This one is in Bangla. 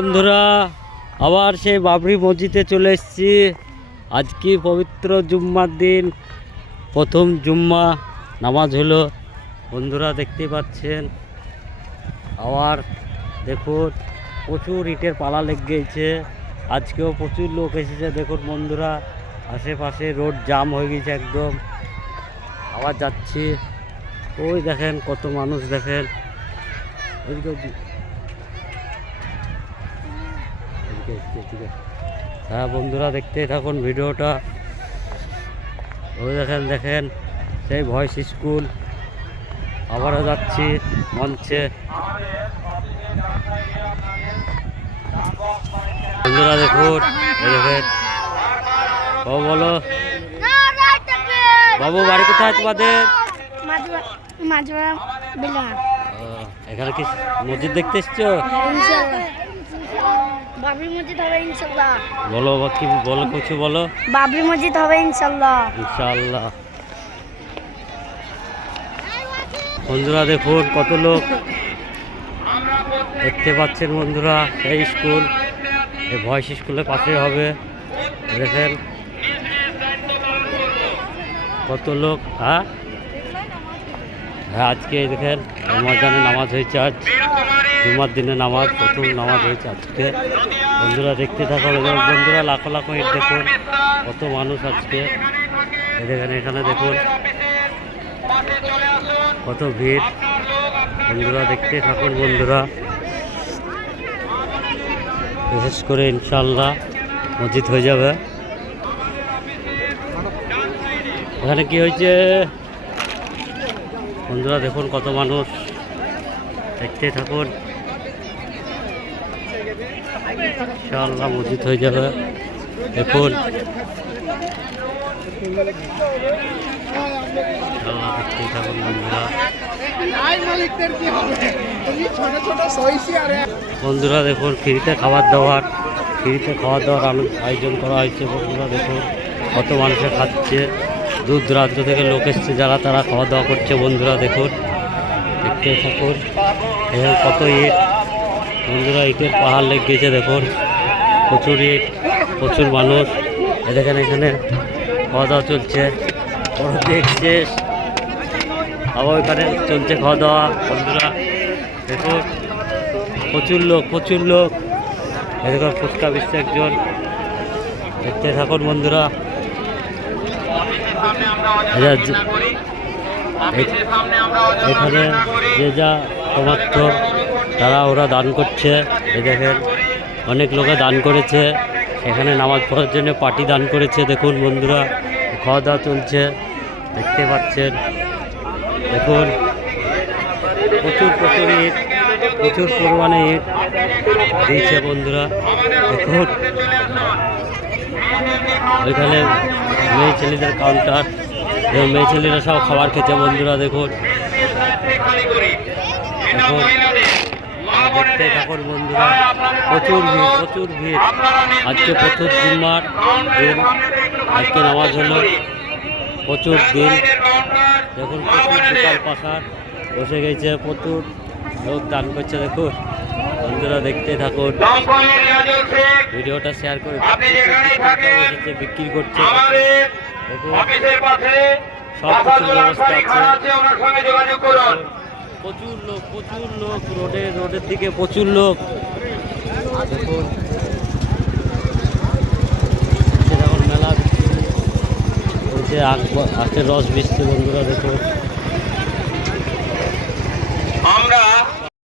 বন্ধুরা আবার সেই বাবরি মসজিদে চলে এসেছি। আজকে পবিত্র জুম্মার দিন, প্রথম জুম্মা নামাজ হলো। বন্ধুরা দেখতে পাচ্ছেন, আবার দেখুন প্রচুর ইটের পালা লেগে গেছে। আজকেও প্রচুর লোক এসেছে। দেখুন বন্ধুরা, আশেপাশে রোড জাম হয়ে গেছে একদম। আবার যাচ্ছি, ওই দেখেন কত মানুষ, দেখেন হ্যাঁ বন্ধুরা, দেখতে থাকুন ভিডিওটা। ওই দেখেন দেখেন সেই ভয়েস স্কুল। আবারও যাচ্ছি মঞ্চে। বন্ধুরা দেখুন, এই দেখেন। বাবু বলো, বাবু বাড়ি কোথায় তোমাদের? এখানে কি মসজিদ দেখতে এসছো? বাবরি মসজিদ হবে ইনশাআল্লাহ। বলো কি বলো, কিছু বলো। বাবরি মসজিদ হবে ইনশাআল্লাহ। ইনশাআল্লাহ। বন্ধুরা দেখুন কত লোক দেখতে পাচ্ছেন বন্ধুরা। এই স্কুল, এই ভয়েস স্কুলের পাশে হবে। দেখেন কত লোক। হ্যাঁ হ্যাঁ, আজকে দেখেন ময়দানে নামাজ হয়েছে। আজ জুমার দিনে নামাজ, প্রথম নামাজ হয়েছে আজকে। বন্ধুরা দেখতে থাকুন। বন্ধুরা লাখো লাখো ইট, দেখুন কত মানুষ আজকে। দেখেন এখানে দেখুন কত ভিড়। বন্ধুরা দেখতে থাকুন। বন্ধুরা বিশেষ করে ইনশাআল্লাহ মসজিদ হয়ে যাবে। এখানে কি হয়েছে বন্ধুরা, দেখুন কত মানুষ, দেখতে থাকুন। ইনশাআল্লাহ মসজিদ হয়ে যাবে। দেখুন দেখতে থাকুন বন্ধুরা। বন্ধুরা দেখুন ফ্রিতে খাবার দাবার আয়োজন করা হয়েছে। বন্ধুরা দেখুন কত মানুষে খাচ্ছে। দূর দূরান্ত থেকে লোক এসছে, যারা তারা খাওয়া দাওয়া করছে। বন্ধুরা দেখুন, দেখতে থাকুন। দেখুন কত ইট। বন্ধুরা ইটের পাহাড় লেগে গেছে। দেখুন প্রচুর ইট, প্রচুর মানুষ। দেখেন এখানে খাওয়া দাওয়া চলছে। দেখছে আবার ওইখানে চলছে খাওয়া দাওয়া। বন্ধুরা দেখুন প্রচুর লোক, প্রচুর লোক। দেখুন ফুচকা বেচছে একজন। দেখতে থাকুন বন্ধুরা। এখানে যে যা সমর্থ তারা ওরা দান করছে। এই দেখেন অনেক লোকে দান করেছে। এখানে নামাজ পড়ার জন্য পার্টি দান করেছে। দেখুন বন্ধুরা খাওয়া দাওয়া চলছে, দেখতে পাচ্ছেন। দেখুন প্রচুর প্রচুর ইট, প্রচুর পরিমাণে ইট দিয়েছে বন্ধুরা। দেখুন ওইখানে মেয়ে ছেলেদের কাউন্টার, এবং মেয়ে ছেলেরা সব খাবার খেতে। বন্ধুরা দেখুন, দেখুন দেখতে থাকুন বন্ধুরা। প্রচুর ভিড়, প্রচুর ভিড়। আজকে প্রচুর জুম্মার দিন, আজকে নামাজ হলো। প্রচুর দিন দেখুন, প্রচুর দোকান পাশার বসে গেছে, প্রচুর লোক দান করছে। দেখুন বন্ধুরা দেখতে থাকুন, ভিডিওটা শেয়ার করে। বসেছে, বিক্রি করছে। দেখুন সব কিছুর ব্যবস্থা আছে। প্রচুর লোক, প্রচুর লোক। রোডের দিকে প্রচুর লোক। দেখুন মেলা বলছে, আখের রস বেচছে। বন্ধুরা দেখুন